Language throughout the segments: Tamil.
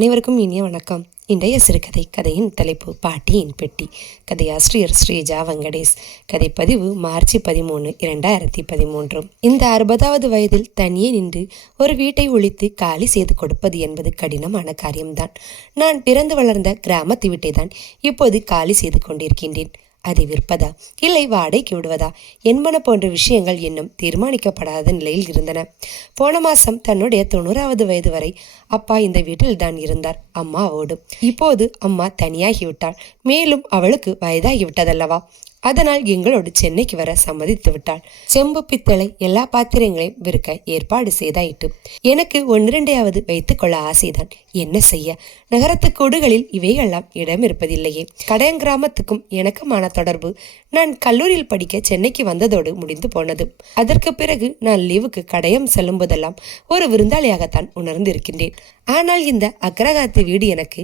அனைவருக்கும் இனிய வணக்கம். இன்றைய சிறுகதை கதையின் தலைப்பு பாட்டியின் பெட்டி. கதையாசிரியர் ஸ்ரீஜா வெங்கடேஷ். கதைப்பதிவு மார்ச் பதிமூணு இரண்டாயிரத்தி பதிமூன்று. இந்த அறுபதாவது வயதில் தனியே நின்று ஒரு வீட்டை ஒழித்து காலி செய்து கொடுப்பது என்பது கடினமான காரியம்தான். நான் பிறந்து வளர்ந்த கிராமத்து வீட்டை தான் இப்போது காலி செய்து கொண்டிருக்கின்றேன். அதை விற்பதா? இல்லை வாடகைக்கு விடுவதா? என்பன போன்ற விஷயங்கள் இன்னும் தீர்மானிக்கப்படாத நிலையில் இருந்தன. போன மாசம் தன்னுடைய தொண்ணூறாவது வயது வரை அப்பா இந்த வீட்டில் தான் இருந்தார் அம்மாவோடு. இப்போது அம்மா தனியாகிவிட்டாள். மேலும் அவளுக்கு வயதாகிவிட்டதல்லவா? அதனால் எங்களோடு சென்னைக்கு வர சம்மதித்து விட்டாள். செம்பு பித்தளை எல்லா பாத்திரங்களையும் விற்க ஏற்பாடு செய்தாயிட்டு எனக்கு ஒன்றிரண்டையாவது வைத்துக் கொள்ள ஆசைதான். என்ன செய்ய? நகரத்து கூடுகளில் இவையெல்லாம் இடம் இருப்பதில்லையே கடையன் கிராமத்துக்கும் எனக்குமான தொடர்பு நான் கல்லூரியில் படிக்க சென்னைக்கு வந்ததோடு முடிந்து போனது. அதற்கு பிறகு நான் லீவுக்கு கடையம் செல்லும் போதெல்லாம் ஒரு விருந்தாளியாகத்தான் உணர்ந்திருக்கின்றேன். ஆனால் இந்த அக்ரகாத்து வீடு எனக்கு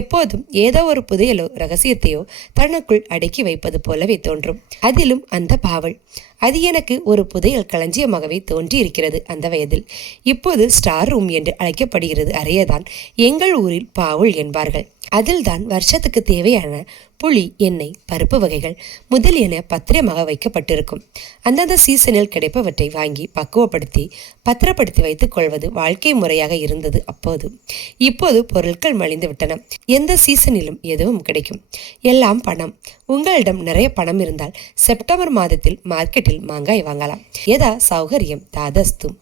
எப்போதும் ஏதோ ஒரு புதையலோ ரகசியத்தையோ தனக்குள் அடக்கி வைப்பது போலவே தோன்றும். அதிலும் அந்த பாவல். அது எனக்கு ஒரு புதையல் களஞ்சியமாகவே தோன்றி இருக்கிறது அந்த வயதில். இப்போது ஸ்டார் ரூம் என்று அழைக்கப்படுகிறது அறையதான் எங்கள் ஊரில் பாவுள் என்பார்கள். அதில்தான் வருஷத்துக்கு தேவையான புளி எண்ணெய் பருப்பு வகைகள் முதலியன பத்திரமாக வைக்கப்பட்டிருக்கும். அந்தந்த சீசனில் கிடைப்பவற்றை வாங்கி பக்குவப்படுத்தி பத்திரப்படுத்தி வைத்துக் கொள்வது வாழ்க்கை முறையாக இருந்தது அப்போது. இப்போது பொருட்கள் மலிந்து விட்டன எந்த சீசனிலும் எதுவும் கிடைக்கும். எல்லாம் பணம். உங்களிடம் நிறைய பணம் இருந்தால் செப்டம்பர் மாதத்தில் மார்க்கெட்டில் மாங்காய் வாங்கலாம். எதா சௌகரியம் தாதஸ்தும்.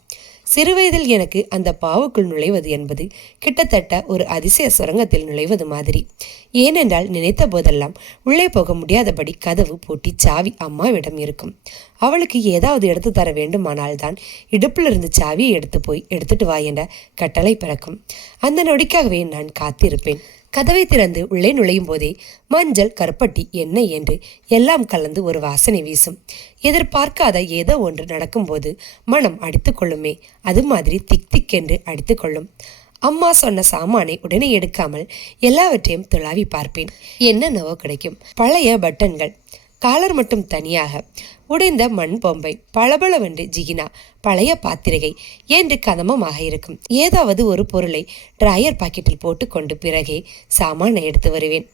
சிறுவயதில் எனக்கு அந்த பாவுக்குள் நுழைவது என்பது கிட்டத்தட்ட ஒரு அதிசய சுரங்கத்தில் நுழைவது மாதிரி. ஏனென்றால் நினைத்த போதெல்லாம் உள்ளே போக முடியாதபடி கதவு பூட்டி சாவி அம்மாவிடம் இருக்கும். அவளுக்கு ஏதாவது எடுத்து தர வேண்டுமானால் தான் இடுப்பிலிருந்து சாவியை எடுத்து போய் எடுத்துட்டு வா என்ற கட்டளை பிறக்கும். அந்த நொடிக்காகவே நான் காத்திருப்பேன். கதவை திறந்து உள்ளே நுழையும் போதே மஞ்சள் கருப்பட்டி எண்ணெய் என்று எல்லாம் கலந்து ஒரு வாசனை வீசும். எதிர்பார்க்காத ஏதோ ஒன்று நடக்கும்போது மனம் அடித்துக்கொள்ளுமே அது மாதிரி திக் திக் என்று அடித்துக்கொள்ளும் அம்மா சொன்ன சாமானை உடனே எடுக்காமல் எல்லாவற்றையும் துளாவி பார்ப்பேன். என்னென்னவோ கிடைக்கும். பழைய பட்டன்கள். காலர் மட்டும் தனியாக உடைந்த மண் பொம்பை பளபளவென்று ஜிகினா பழைய பாத்திரிகை என்று கதமமாக இருக்கும். ஏதாவது ஒரு பொருளை டிராயர் பாக்கெட்டில் போட்டுக்கொண்டு பிறகே சாமானை எடுத்து வருவேன்.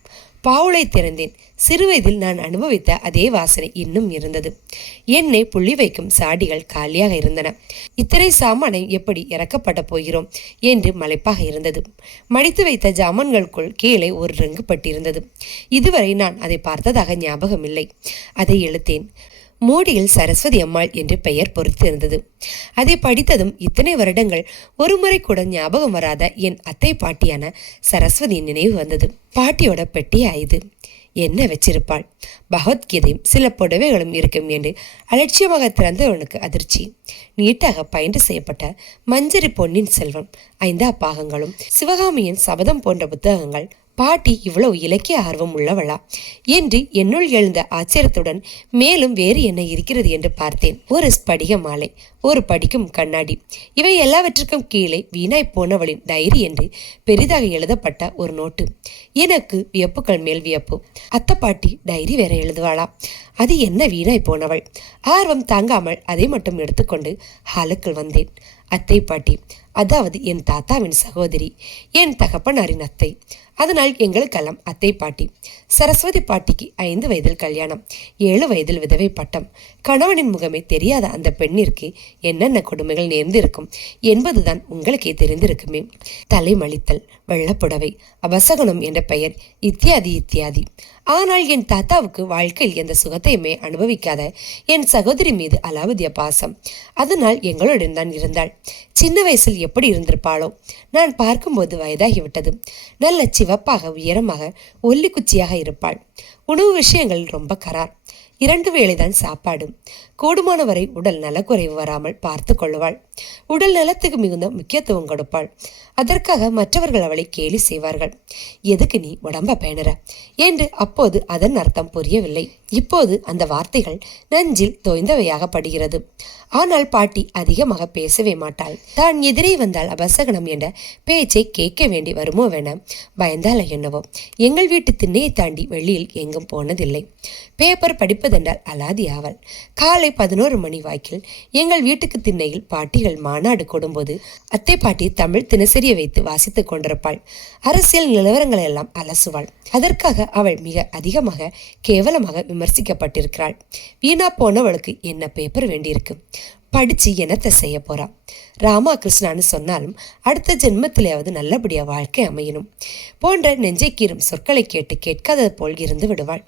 பாவுளை திறந்தேன். சிறுவயதில் நான் அனுபவித்த அதே வாசனை இன்னும் இருந்தது. எண்ணெய் புள்ளி வைக்கும் சாடிகள் காலியாக இருந்தன. இத்தனை சாமானை எப்படி இறக்கப்பட போகிறோம் என்று மலைப்பாக இருந்தது. மடித்து வைத்த ஜாமான்களுக்குள் கீழே ஒரு ரங்கு பட்டிருந்தது. இதுவரை நான் அதை பார்த்ததாக ஞாபகம் இல்லை அதை இழுத்தேன். மோடியில் சரஸ்வதி அம்மாள் என்று பெயர் பொறுத்திருந்தது. அதை படித்ததும் இத்தனை வருடங்கள் ஒரு முறை கூட ஞாபகம் வராத என் அத்தை பாட்டியான சரஸ்வதியின் நினைவு வந்தது. பாட்டியோட பெட்டி ஆயுது என்ன வச்சிருப்பாள்? பகவத்கீதையும் சில புடவைகளும் இருக்கும் என்று அலட்சியமாக திறந்தவனுக்கு அதிர்ச்சி. நீட்டாக பயின்று செய்யப்பட்ட மஞ்சரி பொன்னின் செல்வம் ஐந்தா பாகங்களும் சிவகாமியின் சபதம் போன்ற புத்தகங்கள் பாட்டி இவ்வளவு இலக்கிய ஆர்வம் உள்ளவளா என்று என்னுள் எழுந்த ஆச்சரியத்துடன் மேலும் வேறு என்ன இருக்கிறது? என்று பார்த்தேன். ஒரு ஸ்படிக மாலை. ஒரு படிக்கும் கண்ணாடி. இவை எல்லாவற்றுக்கும் கீழே வீணாய் போனவளின் டைரி என்று பெரிதாக எழுதப்பட்ட ஒரு நோட்டு. எனக்கு வியப்புகள் மேல் வியப்பு. அத்தை பாட்டி டைரி வேற எழுதுவாளா? அது என்ன வீணாய் போனவள்? ஆர்வம் தாங்காமல் அதை மட்டும் எடுத்துக்கொண்டு ஹாலுக்குள் வந்தேன். அத்தை பாட்டி அதாவது என் தாத்தாவின் சகோதரி என் தகப்பனாரின் அத்தை. அதனால் எங்களுக்கெல்லாம் அத்தை பாட்டி. சரஸ்வதி பாட்டிக்கு ஐந்து வயதில் கல்யாணம் ஏழு வயதில் விதவை பட்டம். கணவனின் முகமே தெரியாத அந்த பெண்ணிற்கு என்னென்ன கொடுமைகள் நேர்ந்திருக்கும் என்பதுதான் உங்களுக்கே தெரிந்திருக்குமே. தலைமளித்தல் வெள்ளப்புடவை அபசகனம் என்ற பெயர் இத்தியாதி இத்தியாதி. ஆனால் என் தாத்தாவுக்கு வாழ்க்கையில் எந்த சுகத்தையுமே அனுபவிக்காத என் சகோதரி மீது அலாவதிய பாசம். அதனால் எங்களுடன் தான் இருந்தாள். சின்ன வயசில் எப்படி இருந்திருப்பாளோ? நான் பார்க்கும்போது வயதாகிவிட்டது. நல்ல சிவப்பாக உயரமாக ஒல்லிக்குச்சியாக இருப்பாள். உணவு விஷயங்கள் ரொம்ப கரார். இரண்டு வேளைதான் சாப்பாடு கூடுமானவரை உடல் நலக்குறைவு வராமல் பார்த்து கொள்வாள் உடல் நலத்துக்கு மிகுந்த முக்கியத்துவம் கொடுப்பாள். அதற்காக மற்றவர்கள் அவளை கேலி செய்வார்கள். எதுக்கு நீ உடம்ப பேணற என்று அப்போது அதன் அர்த்தம் புரியவில்லை. இப்போது அந்த வார்த்தைகள் நஞ்சில் தோய்ந்தவையாக படுகிறது. ஆனால் பாட்டி அதிகமாக பேசவே மாட்டாள். தான் எதிரே வந்தால் அபசகனம் என்ற பேச்சை கேட்க வேண்டி வருமோ வேண பயந்தால என்னவோ. எங்கள் வீட்டு திண்ணையை தாண்டி வெளியில் எங்கும் போனதில்லை. பேப்பர் படிப்பது என்பதென்றால் அலாதி ஆவல் காலை பதினோரு மணி வாய்க்கில் எங்கள் வீட்டுக்கு திண்ணையில் பாட்டிகள் மாநாடு கொடும்போது அத்தை பாட்டி தமிழ் தினசரியை வைத்து வாசித்துக் கொண்டிருப்பாள். அரசியல் நிலவரங்களை எல்லாம் அலசுவாள். அதற்காக அவள் மிக அதிகமாக கேவலமாக விமர்சிக்கப்பட்டிருக்கிறாள். வீணா போனவளுக்கு என்ன பேப்பர் வேண்டியிருக்கு? படித்து என்னத்தை செய்ய போகிறான் ராமா கிருஷ்ணான்னு சொன்னாலும் அடுத்த ஜென்மத்திலேயாவது நல்லபடியாக வாழ்க்கை அமையணும். போன்ற நெஞ்சை கீறும் சொற்களை கேட்டு கேட்காதது போல் இருந்து விடுவாள்.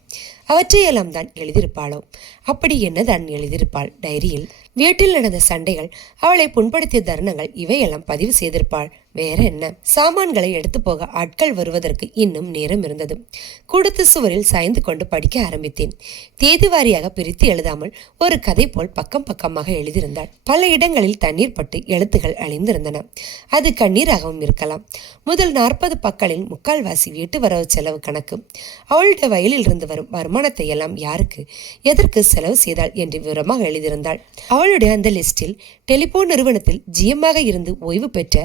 அவற்றையெல்லாம் தான் எழுதியிருப்பாளோ? அப்படி என்னதான் எழுதியிருப்பாள்? டைரியில் வீட்டில் நடந்த சண்டைகள் அவளை புண்படுத்திய தருணங்கள் இவையெல்லாம் பதிவு செய்திருப்பாள். வேற என்ன? சாமான்களை எடுத்து போக ஆட்கள் வருவதற்கு இன்னும் நேரம் இருந்தது. கூடத்து சுவரில் சாய்ந்து கொண்டு படிக்க ஆரம்பித்தேன். தேதி வாரியாக பிரித்து எழுதாமல் ஒரு கதை போல் பக்கம் பக்கமாக எழுதியிருந்தாள். பல இடங்களில் தண்ணீர் பட்டு எழுத்துகள் அழிந்திருந்தன. அது கண்ணீராகவும் இருக்கலாம். முதல் நாற்பது பக்களில் முக்கால்வாசி வீட்டு வரவு செலவு கணக்கு. அவளுடைய வயலில் இருந்து வரும் வருமானத்தை எல்லாம் யாருக்கு எதற்கு செலவு செய்தாள் என்று விவரமாக எழுதியிருந்தாள். அவளுடைய அந்த லிஸ்டில் டெலிபோன் நிறுவனத்தில் ஜிஎம்மாக இருந்து ஓய்வு பெற்ற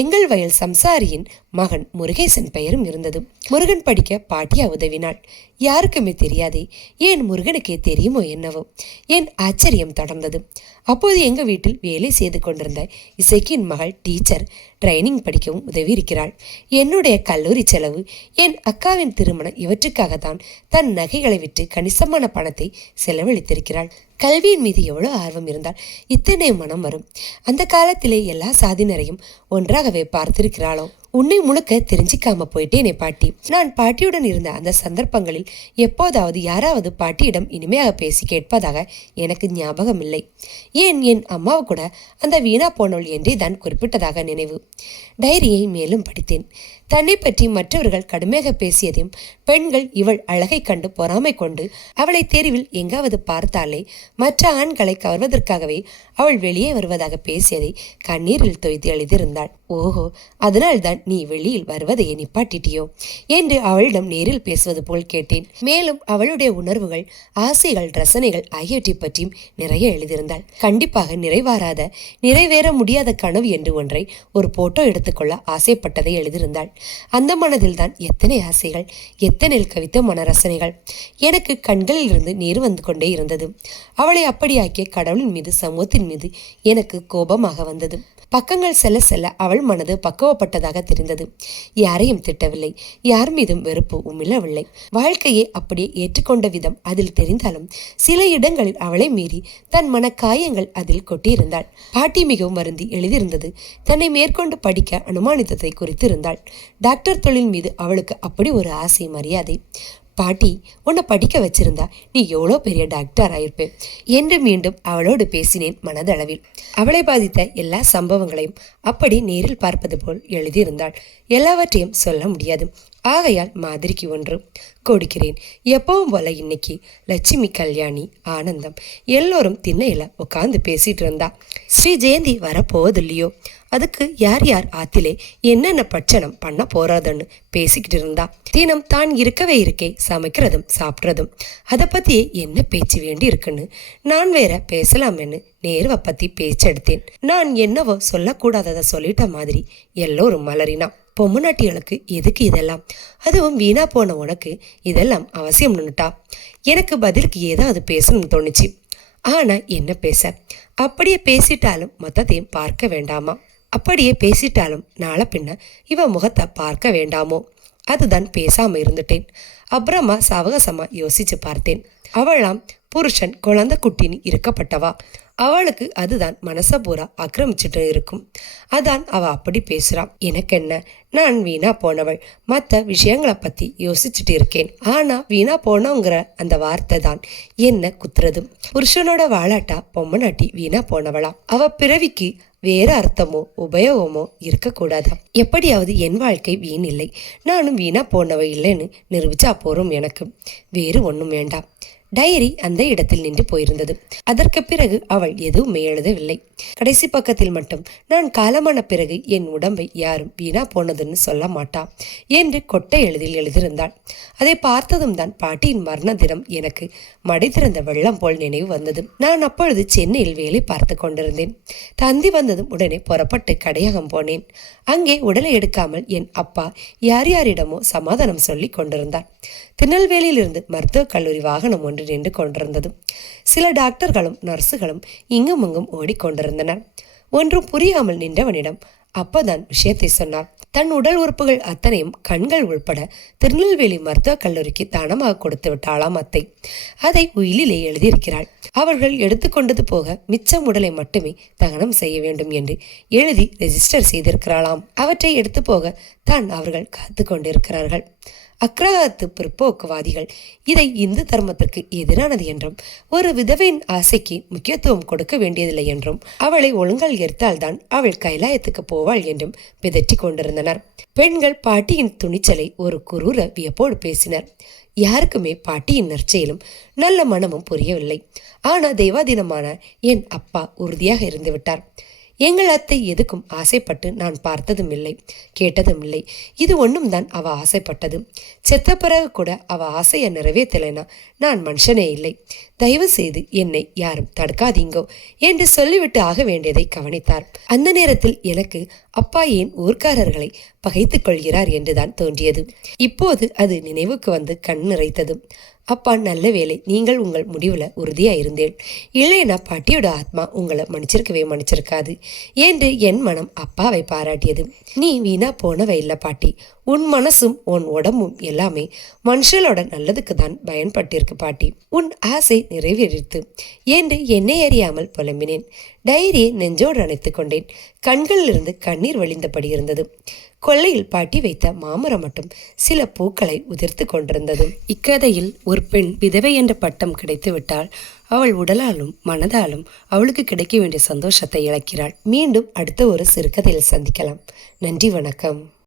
எங்கள் வயல் சம்சாரியின் மகன் முருகேசன் பெயரும் இருந்தது. முருகன் படிக்க பாட்டியா உதவினாள். யாருக்குமே தெரியாதே ஏன் முருகனுக்கே தெரியுமோ என்னவோ. என் ஆச்சரியம் தொடர்ந்தது. அப்போது எங்கள் வீட்டில் வேலை செய்து கொண்டிருந்த இசைக்கின் மகள் டீச்சர் ட்ரைனிங் படிக்கவும் உதவி இருக்கிறாள் என்னுடைய கல்லூரி செலவு என் அக்காவின் திருமணம் இவற்றுக்காகத்தான் தன் நகைகளை விட்டு கணிசமான பணத்தை செலவழித்திருக்கிறாள். கல்வியின் மீது எவ்வளோ ஆர்வம் இருந்தால் இத்தனை மனம் வரும். அந்த காலத்திலே எல்லா சாதியினரையும் ஒன்றாகவே பார்த்திருக்கிறாளோ? உன்னை முழுக்க தெரிஞ்சிக்காம போயிட்டேனே பாட்டி. நான் பாட்டியுடன் இருந்த அந்த சந்தர்ப்பங்களில் எப்போதாவது யாராவது பாட்டியிடம் இனிமையாக பேசி கேட்பதாக எனக்கு ஞாபகம் இல்லை ஏன் என் அம்மாவு கூட அந்த வீணா போனவள் என்றே தான் குறிப்பிட்டதாக நினைவு. டைரியை மேலும் படித்தேன். தன்னை பற்றி மற்றவர்கள் கடுமையாக பேசியதையும் பெண்கள் இவள் அழகை கண்டு பொறாமை கொண்டு அவளை தெருவில் எங்காவது பார்த்தாலே மற்ற ஆண்களை கவர்வதற்காகவே அவள் வெளியே வருவதாக பேசியதை கண்ணீரில் தொய்த்து எழுதியிருந்தாள் ஓஹோ அதனால்தான் நீ வெளியில் வருவதை நிப்பாட்டிட்டியோ என்று அவளிடம் நேரில் பேசுவது போல் கேட்டேன். மேலும் அவளுடைய உணர்வுகள் ஆசைகள் ரசனைகள் ஆகியவற்றை பற்றியும் நிறைய எழுதியிருந்தாள். கண்டிப்பாக நிறைவாராத நிறைவேற முடியாத கனவு என்று ஒன்றை ஒரு போட்டோ எடுத்துக்கொள்ள ஆசைப்பட்டதை எழுதியிருந்தாள். அந்த மனதில் தான் எத்தனை ஆசைகள் எத்தனை கவித்த மன ரசனைகள். எனக்கு கண்களில் இருந்து நீர் வந்து கொண்டே இருந்தது. அவளை அப்படியாக்கிய கடவுளின் மீது சமூகத்தின் மீது எனக்கு கோபமாக வந்தது. பக்கங்கள் செல்ல செல்ல அவள் மனது பக்குவப்பட்டதாக தெரிந்தது. யாரையும் திட்டவில்லை. யார் மீதும் வெறுப்பு உமிழவில்லை. வாழ்க்கையை அப்படியே ஏற்றுக்கொண்ட விதம் அதில் தெரிந்தாலும் சில இடங்களில் அவளை மீறி தன் மன காயங்கள் அதில் கொட்டியிருந்தாள். பாட்டி மிகவும் வருந்தி எழுதியிருந்தது. தன்னை மேற்கொண்டு படிக்க அனுமானித்ததை குறித்து இருந்தாள் டாக்டர் தொழில் மீது அவளுக்கு அப்படி ஒரு ஆசை மரியாதை. பாட்டி உன்னை படிக்க வச்சிருந்தா நீ எவ்வளோ பெரிய டாக்டர் ஆயிருப்பேன் என்று மீண்டும் அவளோடு பேசினேன் மனதளவில். அவளை பாதித்த எல்லா சம்பவங்களையும் அப்படி நேரில் பார்ப்பது போல் எழுதியிருந்தாள். எல்லாவற்றையும் சொல்ல முடியாது. ஆகையால் மாதிரிக்கு ஒன்று கொடுக்கிறேன். எப்பவும் போல இன்னைக்கு லட்சுமி கல்யாணி ஆனந்தம் எல்லோரும் திண்ணையில் உட்காந்து பேசிட்டு இருந்தா. ஸ்ரீ ஜெயந்தி வரப்போவது இல்லையோ அதுக்கு யார் யார் ஆத்திலே என்னென்ன பட்சணம் பண்ண போறாதுன்னு பேசிக்கிட்டு இருந்தா. தினம் தான் இருக்கவே இருக்கே சமைக்கிறதும் சாப்பிட்றதும். அதை பத்தியே என்ன பேச்சு வேண்டி இருக்குன்னு நான் வேற பேசலாம்னு நேருவை பத்தி பேச்செடுத்தேன். நான் என்னவோ சொல்லக்கூடாததை சொல்லிட்ட மாதிரி எல்லோரும் மலரினா பொம்முநாட்டிகளுக்கு எதுக்கு இதெல்லாம்? அதுவும் வீணா போன உனக்கு இதெல்லாம் அவசியம்னுட்டா எனக்கு பதிலுக்கு ஏதாவது பேசணும்னு தோணுச்சு. ஆனா என்ன பேச? அப்படியே பேசிட்டாலும் மொத்தத்தையும் பார்க்க வேண்டாமா? அப்படியே பேசிட்டாலும் நாளை பின்ன இவ முகத்தை பார்க்க வேண்டாமோ? அதுதான் பேசாம இருந்துட்டேன். அப்புறமா சவகாசமா யோசிச்சு பார்த்தேன். அவளாம் புருஷன் குழந்தை குட்டின்னு இருக்கப்பட்டவா. அவளுக்கு அதுதான் மனச பூரா ஆக்கிரமிச்சுட்டு இருக்கும். அதான் அவ அப்படி பேசுறான் எனக்கு என்ன? நான் வீணா போனவள். மற்ற விஷயங்களை பத்தி யோசிச்சுட்டு இருக்கேன். ஆனா வீணா போனோங்கிற அந்த வார்த்தை தான். என்ன குத்துறது? புருஷனோட வாழாட்டா பொம்மநாட்டி வீணா போனவளா? அவ பிறவிக்கு வேற அர்த்தமோ உபயோகமோ இருக்கக்கூடாதா? எப்படியாவது என் வாழ்க்கை வீண் இல்லை. நானும் வீணா போனவ இல்லைன்னு நிரூபிச்சா போறோம் எனக்கு. வேறு ஒன்றும் வேண்டாம். டைரி அந்த இடத்தில் நின்று போயிருந்தது. அதற்கு பிறகு அவள் எதுவுமே எழுதவில்லை. கடைசி பக்கத்தில் மட்டும் நான் காலமான பிறகு என் உடம்பை யாரும் வீணா போனதுன்னு சொல்ல மாட்டா என்று கொட்டை எழுதில் எழுதியிருந்தாள். அதை பார்த்ததும் தான் பாட்டியின் மரண தினம் எனக்கு மடை திறந்த வெள்ளம் போல் நினைவு வந்தது. நான் அப்பொழுது சென்னையில் வேலை பார்த்து கொண்டிருந்தேன். தந்தி வந்ததும் உடனே புறப்பட்டு கடையகம் போனேன். அங்கே உடலை எடுக்காமல் என் அப்பா யார் யாரிடமோ சமாதானம் சொல்லி கொண்டிருந்தார். திருநெல்வேலியிலிருந்து மருத்துவக் கல்லூரி வாகனம் ஒன்று நின்று கொண்டிருந்தது. சில டாக்டர்களும் நர்ஸுகளும் இங்கும் அங்கும் ஓடிக்கொண்டிருந்தனர். ஒன்றும் புரியாமல் நின்றவனிடம் அப்பதான் விஷயத்தை சொன்னார். தன் உடல் உறுப்புகள் அத்தனையும் கண்கள் உள்பட திருநெல்வேலி மருத்துவக் கல்லூரிக்கு தானமாக கொடுத்து விட்டாளாம் அத்தை. அதை உயிலிலே எழுதியிருக்கிறாள். அவர்கள் எடுத்துக்கொண்டது போக மிச்சம் உடலை மட்டுமே தகனம் செய்ய வேண்டும் என்று எழுதி ரெஜிஸ்டர் செய்திருக்கிறாளாம். அவற்றை எடுத்து போக தான் அவர்கள் காத்து கொண்டிருக்கிறார்கள். அக்ரஹத்து பிற்போக்குவாதிகள் இதை இந்து தர்மத்திற்கு எதிரானது என்றும் ஒரு விதவையின் ஆசைக்கு முக்கியத்துவம் கொடுக்க வேண்டியதில்லை என்றும் அவளை ஒழுங்கால் ஏற்றால்தான் அவள் கைலாயத்துக்கு போவாள் என்றும் பிதற்றி கொண்டிருந்தனர். பெண்கள் பாட்டியின் துணிச்சலை ஒரு குரூர வியப்போடு பேசினர். யாருக்குமே பாட்டியின் நற்செயலும் நல்ல மனமும் புரியவில்லை. ஆனால் தெய்வாதீனமான என் அப்பா உறுதியாக இருந்து விட்டார். எங்கள் அத்தை எதுக்கும் ஆசைப்பட்டு நான் பார்த்ததும் இல்லை கேட்டதும் இல்லை இது ஒன்றும் தான் அவ ஆசைப்பட்டது. செத்த பிறகு கூட அவ ஆசையை நிறைவேற்றலைனா நான் மனுஷனே இல்லை. தயவு செய்து என்னை யாரும் தடுக்காதீங்கோ என்று சொல்லிவிட்டு ஆக வேண்டியதை கவனித்தார். அந்த நேரத்தில் எனக்கு அப்பா ஏன் ஊர்க்காரர்களை பகைத்துக் கொள்கிறார் என்றுதான் தோன்றியது. இப்போது அது நினைவுக்கு வந்து கண் நிறைத்தது. அப்பா நல்ல வேலை நீங்கள் உங்கள் முடிவில் உறுதியாக இருந்தேன் இல்லைனா பாட்டியோட ஆத்மா உங்களை மன்னிச்சிருக்கவே மன்னிச்சிருக்காது என்று என் மனம் அப்பாவை பாராட்டியது. நீ வீணா போனவை இல்லை பாட்டி. உன் மனசும் உன் உடம்பும் எல்லாமே மனுஷலோட நல்லதுக்கு தான் பயன்பட்டிருக்கு பாட்டி. உன் ஆசை நிறைவேறித்து என்று என்னை அறியாமல் புலம்பினேன். டைரியை நெஞ்சோடு அணைத்து கொண்டேன். கண்களிலிருந்து கண்ணீர் வழிந்தபடி இருந்தது. கொல்லையில் பாட்டி வைத்த மாமரம் மட்டும் சில பூக்களை உதிர்த்து கொண்டிருந்தது. இக்கதையில் ஒரு பெண் விதவை என்ற பட்டம் கிடைத்துவிட்டால் அவள் உடலாலும் மனதாலும் அவளுக்கு கிடைக்க வேண்டிய சந்தோஷத்தை இழக்கிறாள். மீண்டும் அடுத்த ஒரு சிறுகதையில் சந்திக்கலாம். நன்றி வணக்கம்.